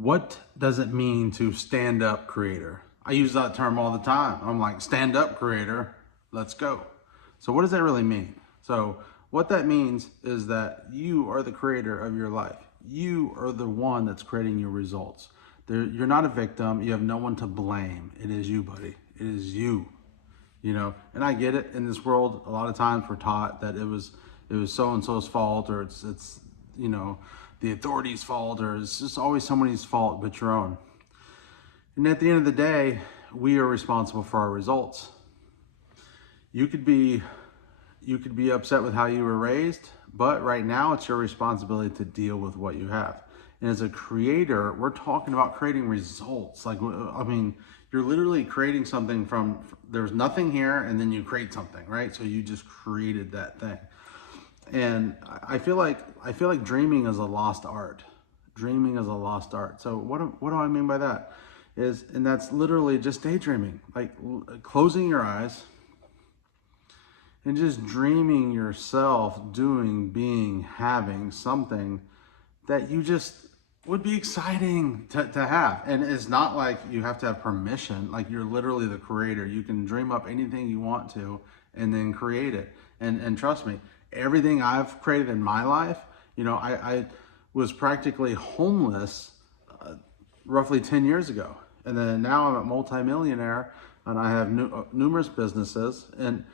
What does it mean to stand up creator? I use that term all the time. I'm like, stand up creator, let's go. So what does that really mean? So what that means is that you are the creator of your life. You are the one that's creating your results. You're not a victim. You have no one to blame. It is you, buddy. It is you. And I get it. In this world, a lot of times we're taught that it was so and so's fault, or it's the authorities' fault, or it's just always somebody's fault but your own. And at the end of the day, we are responsible for our results. You could be upset with how you were raised, but right now it's your responsibility to deal with what you have. And as a creator, we're talking about creating results. You're literally creating something from, there's nothing here, and then you create something, right? So you just created that thing. And I feel like dreaming is a lost art. Dreaming is a lost art. So what do I mean by that? And that's literally just daydreaming, like closing your eyes and just dreaming yourself doing, being, having something that you just would be exciting to have. And it's not like you have to have permission. Like, you're literally the creator. You can dream up anything you want to and then create it. And trust me, everything I've created in my life, I was practically homeless roughly 10 years ago. And then now I'm a multimillionaire and I have numerous businesses, and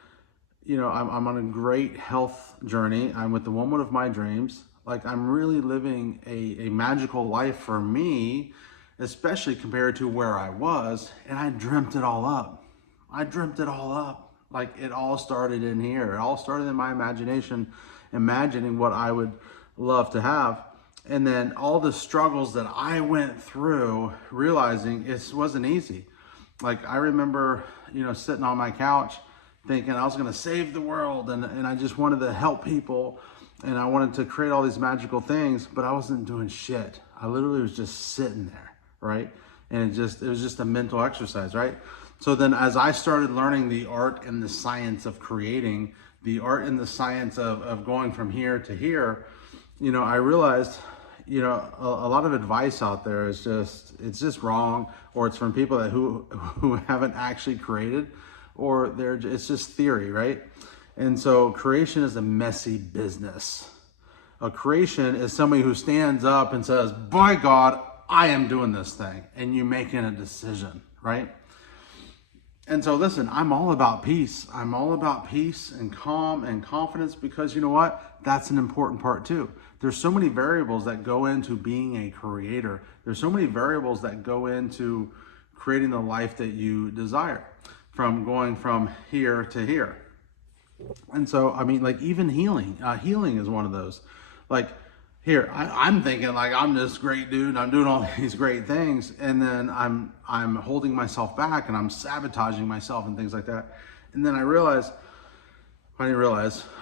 I'm on a great health journey. I'm with the woman of my dreams. Like, I'm really living a magical life for me, especially compared to where I was. And I dreamt it all up. Like, it all started in here. It all started in my imagination, imagining what I would love to have. And then all the struggles that I went through, realizing it wasn't easy. Like, I remember, sitting on my couch thinking I was going to save the world, and I just wanted to help people, and I wanted to create all these magical things, but I wasn't doing shit. I literally was just sitting there, right? And it was just a mental exercise, right? So then as I started learning the art and the science of creating, the art and the science of going from here to here, I realized, a lot of advice out there is it's just wrong, or it's from people who haven't actually created, or it's just theory, right? And so creation is a messy business. A creation is somebody who stands up and says, by God, I am doing this thing. And you making a decision, right? And so listen, I'm all about peace. I'm all about peace and calm and confidence, because you know what? That's an important part too. There's so many variables that go into being a creator. There's so many variables that go into creating the life that you desire, from going from here to here. And so, like, even healing is one of those. Like, here, I'm thinking like I'm this great dude, I'm doing all these great things, and then I'm holding myself back, and I'm sabotaging myself and things like that. And then I didn't realize,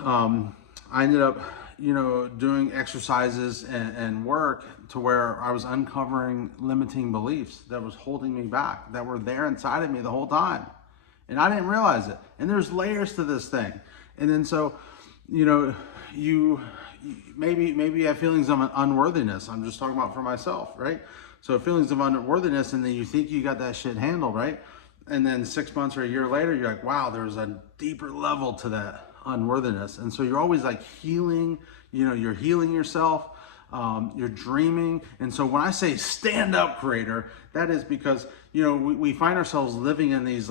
I ended up, doing exercises and work to where I was uncovering limiting beliefs that was holding me back, that were there inside of me the whole time. And I didn't realize it. And there's layers to this thing. And then so, you maybe have feelings of unworthiness. I'm just talking about for myself, right? So feelings of unworthiness, and then you think you got that shit handled, right? And then 6 months or a year later, you're like, wow, there's a deeper level to that unworthiness. And so you're always like healing, you're healing yourself. You're dreaming. And so when I say stand up creator, that is because, we find ourselves living in these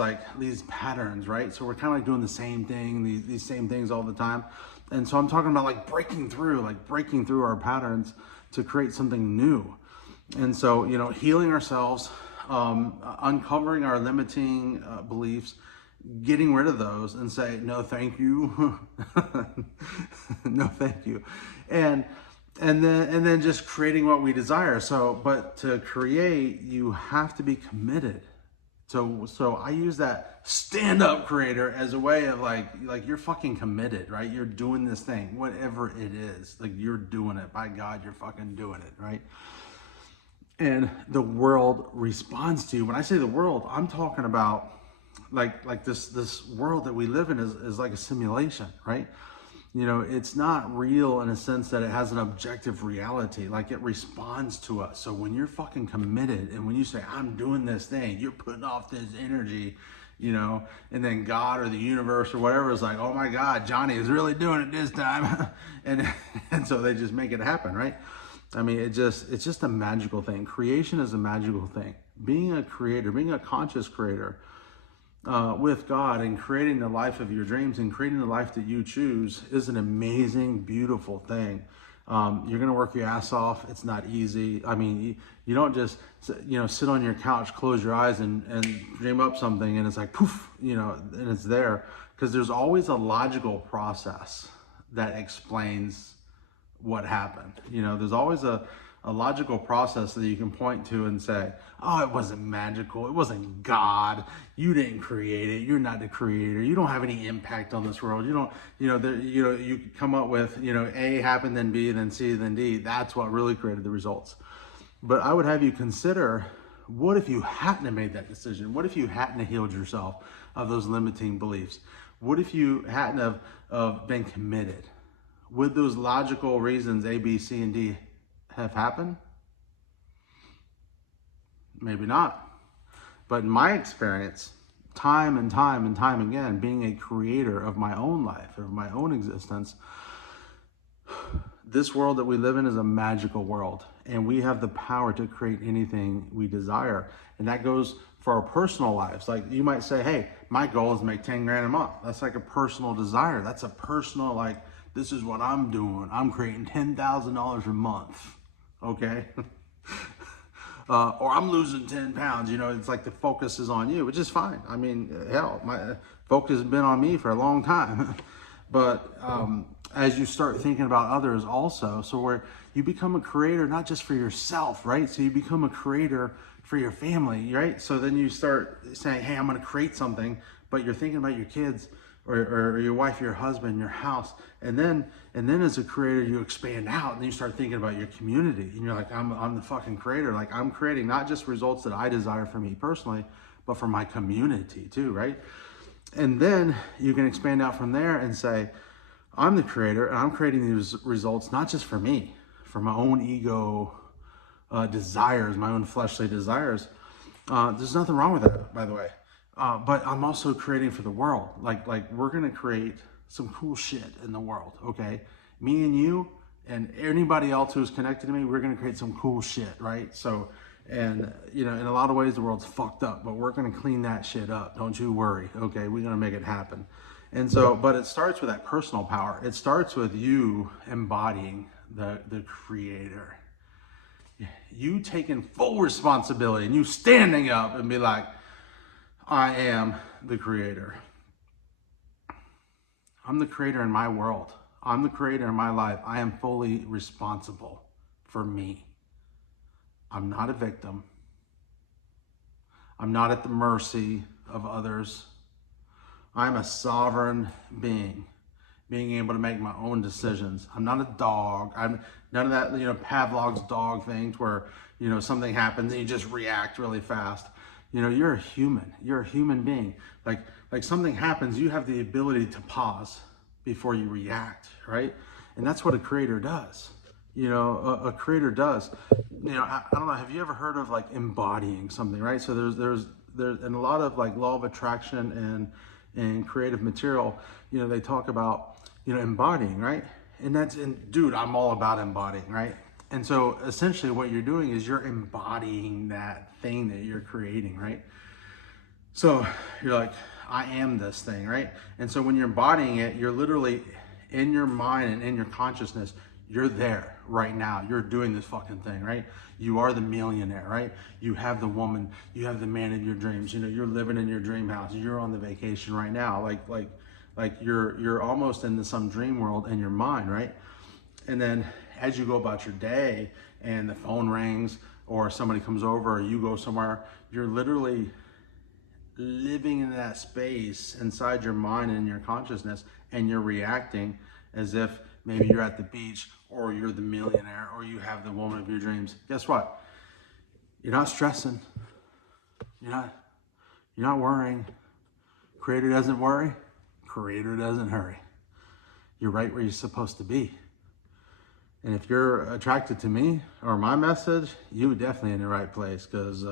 patterns, right? So we're kind of like doing the same thing, these same things all the time. And so I'm talking about like breaking through our patterns to create something new. And so, healing ourselves, uncovering our limiting beliefs, getting rid of those and say, no, thank you. No, thank you. And then just creating what we desire. So, but to create, you have to be committed. So I use that stand up creator as a way of like you're fucking committed, right? You're doing this thing, whatever it is, like you're doing it. By God, you're fucking doing it, right? And the world responds to you. When I say the world, I'm talking about like this world that we live in is like a simulation, right? You know, it's not real in a sense that it has an objective reality. Like, it responds to us. So when you're fucking committed and when you say, I'm doing this thing, you're putting off this energy, you know, and then God or the universe or whatever is like, oh my God, Johnny is really doing it this time. and so they just make it happen, right? I mean, it's just a magical thing. Creation is a magical thing. Being a creator, being a conscious creator, with God and creating the life of your dreams and creating the life that you choose is an amazing, beautiful thing. You're going to work your ass off. It's not easy. I mean, you don't just, you know, sit on your couch, close your eyes and dream up something and it's like, poof, you know, and it's there. Because there's always a logical process that explains what happened. You know, there's always a logical process that you can point to and say, oh, it wasn't magical. It wasn't God. You didn't create it. You're not the creator. You don't have any impact on this world. You don't, you know, you come up with, you know, A happened, then B, then C, then D. That's what really created the results. But I would have you consider, what if you hadn't have made that decision? What if you hadn't have healed yourself of those limiting beliefs? What if you hadn't have been committed? Would those logical reasons, A, B, C, and D, have happened? Maybe not. But in my experience, time and time and time again, being a creator of my own life, of my own existence, this world that we live in is a magical world, and we have the power to create anything we desire. And that goes for our personal lives. Like, you might say, hey, my goal is to make 10 grand a month. That's like a personal desire. That's a personal, like, this is what I'm doing. I'm creating $10,000 a month. Okay. Or I'm losing 10 pounds, you know, it's like the focus is on you, which is fine. I mean, hell, my focus has been on me for a long time. But as you start thinking about others also, so where you become a creator, not just for yourself, right? So you become a creator for your family, right? So then you start saying, hey, I'm going to create something, but you're thinking about your kids or your wife, your husband, your house. And then as a creator, you expand out and you start thinking about your community. And you're like, I'm the fucking creator. Like, I'm creating not just results that I desire for me personally, but for my community too, right? And then you can expand out from there and say, I'm the creator and I'm creating these results, not just for me, for my own ego desires, my own fleshly desires. There's nothing wrong with that, by the way. But I'm also creating for the world. Like we're going to create some cool shit in the world. Okay. Me and you and anybody else who's connected to me, we're going to create some cool shit. Right. So, and you know, in a lot of ways the world's fucked up, but we're going to clean that shit up. Don't you worry. Okay. We're going to make it happen. And so, but it starts with that personal power. It starts with you embodying the creator, you taking full responsibility and you standing up and be like, I am the creator. I'm the creator in my world. I'm the creator in my life. I am fully responsible for me. I'm not a victim. I'm not at the mercy of others. I'm a sovereign being able to make my own decisions. I'm not a dog. I'm none of that, you know, Pavlov's dog things where, you know, something happens and you just react really fast. You know, you're a human. You're a human being. Like something happens, you have the ability to pause before you react, right? And that's what a creator does. You know, a creator does. You know, I don't know. Have you ever heard of like embodying something, right? So there's in a lot of like law of attraction and creative material, you know, they talk about, you know, embodying, right? And dude, I'm all about embodying, right? And so essentially what you're doing is you're embodying that thing that you're creating, right? So you're like, I am this thing, right? And so when you're embodying it, you're literally in your mind and in your consciousness, you're there right now. You're doing this fucking thing, right? You are the millionaire, right? You have the woman, you have the man of your dreams. You know, you're living in your dream house. You're on the vacation right now. Like you're almost into some dream world in your mind, right? And then as you go about your day and the phone rings or somebody comes over or you go somewhere, you're literally living in that space inside your mind and your consciousness, and you're reacting as if maybe you're at the beach or you're the millionaire or you have the woman of your dreams. Guess what? You're not stressing. You're not worrying. Creator doesn't worry. Creator doesn't hurry. you're right where you're supposed to be. And if you're attracted to me or my message, you're definitely in the right place, because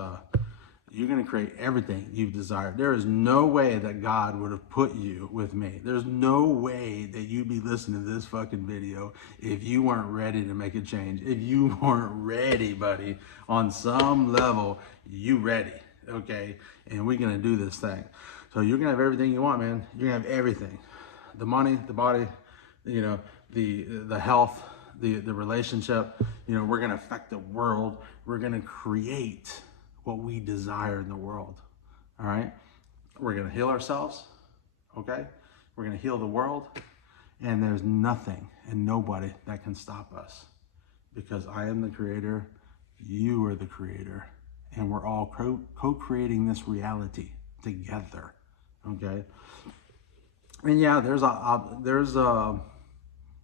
you're going to create everything you've desired. There is no way that God would have put you with me. There's no way that you'd be listening to this fucking video if you weren't ready to make a change. If you weren't ready, buddy, on some level, you ready, okay? And we're going to do this thing. So you're going to have everything you want, man. You're going to have everything. The money, the body, you know, the health, the relationship. You know, we're going to affect the world. We're going to create what we desire in the world. All right, we're going to heal ourselves. Okay, we're going to heal the world, and there's nothing and nobody that can stop us, because I am the creator, you are the creator, and we're all co-creating this reality together. Okay, and yeah, there's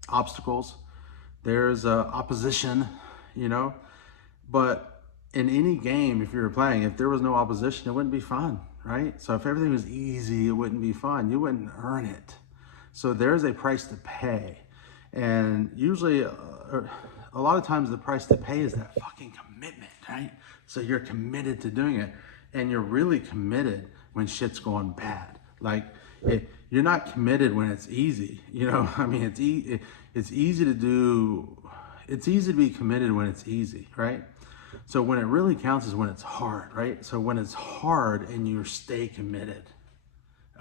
obstacles, there's opposition, you know, but in any game, if you were playing, if there was no opposition, it wouldn't be fun, right? So if everything was easy, it wouldn't be fun. You wouldn't earn it. So there's a price to pay. And usually, a lot of times the price to pay is that fucking commitment, right? So you're committed to doing it. And you're really committed when shit's going bad. Like, you're not committed when it's easy. You know, I mean, it's easy to do, it's easy to be committed when it's easy, right? So when it really counts is when it's hard, right? So when it's hard and you stay committed,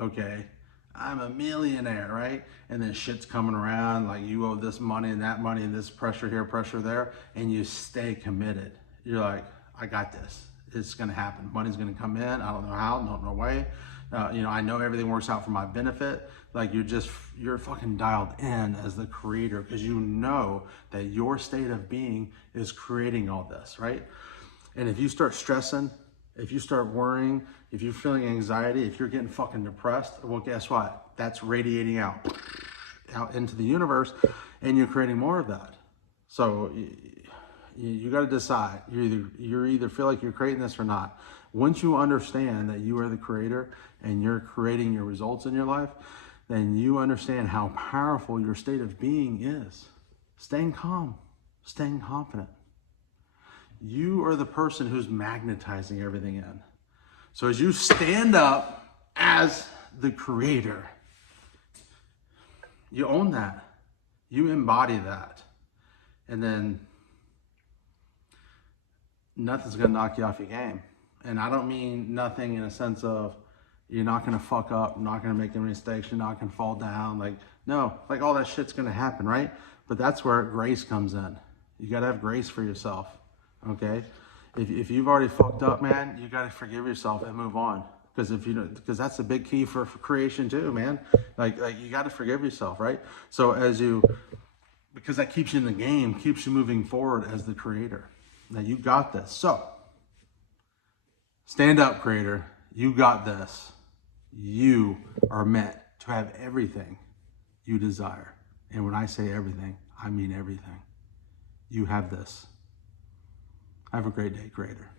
okay? I'm a millionaire, right? And then shit's coming around, like you owe this money and this pressure here, pressure there, and you stay committed. You're like, I got this. It's gonna happen. Money's gonna come in. I don't know how, no way. You know, I know everything works out for my benefit. Like you're fucking dialed in as the creator, because you know that your state of being is creating all this, right? And if you start stressing, if you start worrying, if you're feeling anxiety, if you're getting fucking depressed, well, guess what? That's radiating out into the universe, and you're creating more of that. So you got to decide. You either feel like you're creating this or not. Once you understand that you are the creator and you're creating your results in your life, then you understand how powerful your state of being is. Staying calm, staying confident. You are the person who's magnetizing everything in. So as you stand up as the creator, you own that. You embody that. And then nothing's going to knock you off your game. And I don't mean nothing in a sense of you're not going to fuck up, you're not going to make any mistakes, you're not going to fall down. Like, no, like all that shit's going to happen, right? But that's where grace comes in. You got to have grace for yourself, okay? If you've already fucked up, man, you got to forgive yourself and move on. Because that's a big key for creation too, man. Like you got to forgive yourself, right? So because that keeps you in the game, keeps you moving forward as the creator. Now you got this. So stand up, creator. You got this. You are meant to have everything you desire. And when I say everything, I mean everything. You have this. Have a great day, creator.